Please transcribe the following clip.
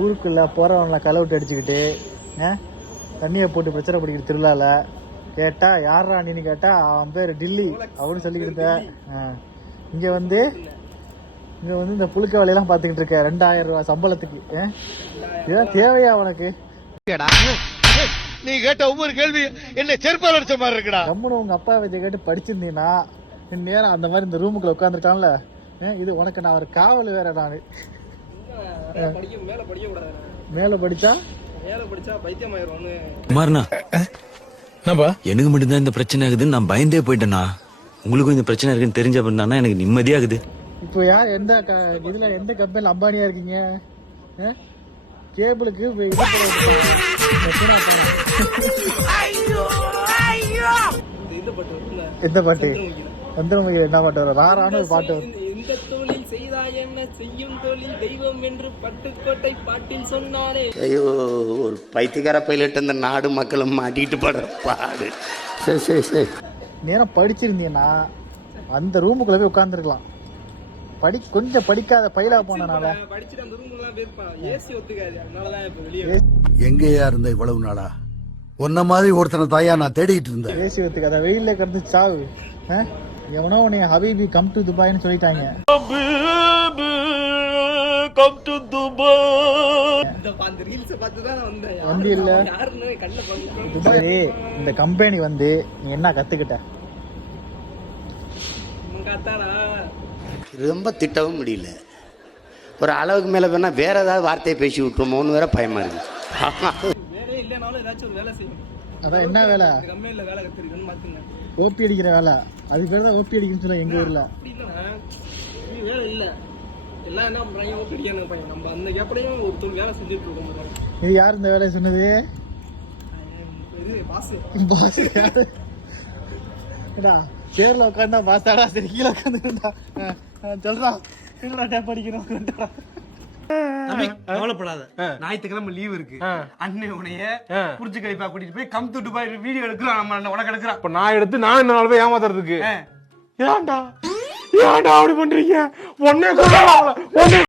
ஊருக்குள்ள போறவங்கள களை விட்டு அடிச்சுக்கிட்டு தண்ணியை போட்டு பிரச்சனை பிடிக்கிற திருவிழால கேட்டா யாரா நீன்னு கேட்டா அவன் பேர் டில்லி அப்படின்னு சொல்லிக்கிட்டு இங்க வந்து இந்த புழுக்க வேலையெல்லாம் பார்த்துக்கிட்டு இருக்க 2000 ரூபாய் சம்பளத்துக்கு இதான் தேவையா உனக்கு? நீ கேட்ட ஒவ்வொரு கேள்வி என்ன செருப்பால் அடிச்ச மாதிரி இருக்குடா. கம்முன்னு உங்க அப்பா வச்சு கேட்டு படிச்சிருந்தீங்கன்னா நேரம் அந்த மாதிரி இந்த ரூமுக்குள்ள உட்காந்துருக்கான்ல, இது உனக்கு நான் ஒரு காவல் வேற. நானு மேல படிச்சா பைத்தியம் ஆயிரும். எனக்கு மட்டும்தான் இந்த பிரச்சனை ஆகுதுன்னு நான் பயந்தே போயிட்டேனா? உங்களுக்கும் இந்த பிரச்சனை இருக்குன்னு தெரிஞ்ச அப்படின்னா எனக்கு நிம்மதியாகுது. இப்போ யார் எந்த இதுல எந்த கம்பெனில அம்பானியா இருக்கீங்க? கேபிளுக்கு எந்த பாட்டு? சந்திரமுகி என்ன பாட்டு வரும்? ராரான ஒரு பாட்டு வரும். இந்த தொழில் செய்தாய் என்ன செய்யும் தொழில் தெய்வம் என்று பட்டுக்கோட்டை பாட்டில் சொன்னாரே. ஐயோ, ஒரு பைத்தியக்கார பைலட் இந்த நாடு மக்களும் மாட்டிட்டு படுற பாடு. சரி சரி சரி, நேரம் படிச்சிருந்தீங்கன்னா அந்த ரூமுக்குள்ள போய் உட்காந்துருக்கலாம். கொஞ்சம் படிக்காத பயிலா போனனால எங்கேயா இருந்த இவ்வளவு நாளா? ஒன்ன மாதிரி ஒருத்தனை தாயா நான் தேடிட்டு இருந்தேன். ஏசி ஒத்துக்காத, வெயில கிடந்து சாவு. எவனோ உன்னை ஹபீபி கம் டு துபாய்னு சொல்லிட்டாங்க. வந்து இல்ல துபாய் இந்த கம்பெனி வந்து நீ என்ன கத்துக்கிட்ட? ரொம்ப திட்டவும் முடியல. ஒரு அளவுக்கு மேல வேணா வேற ஏதாவது வார்த்தையை பேசி விட்டுருமோன்னு வேற பயமா இருக்கு. அதான் என்ன வேலை? ஓபி அடிக்கிற வேலை. அதுக்கு பேர் தான் ஓபி அடிக்கணும்னு சொல்ல எங்க ஊர்ல. இது யார் இந்த வேலையை சொன்னது? சேர்ல உட்காந்தா பாஸ்தாடா, சரி கீழே உட்காந்துருந்தா சொல்றா என்னடா டேப் அடிக்கணும். கவலைப்படாத, ஞாயிற்றுக்கிழமை லீவ் இருக்கு. அண்ணன் உனைய புரிஞ்சு கழிப்பா கூட்டிட்டு போய் கம் டு துபாய் வீடியோ எடுக்கிறோம். நம்ம உனக்கு எடுக்கிறோம். இப்ப நான் எடுத்து நான் இந்த நாள் போய் ஏமாத்துறதுக்கு ஏன்டா அப்படி பண்றீங்க? ஒன்னே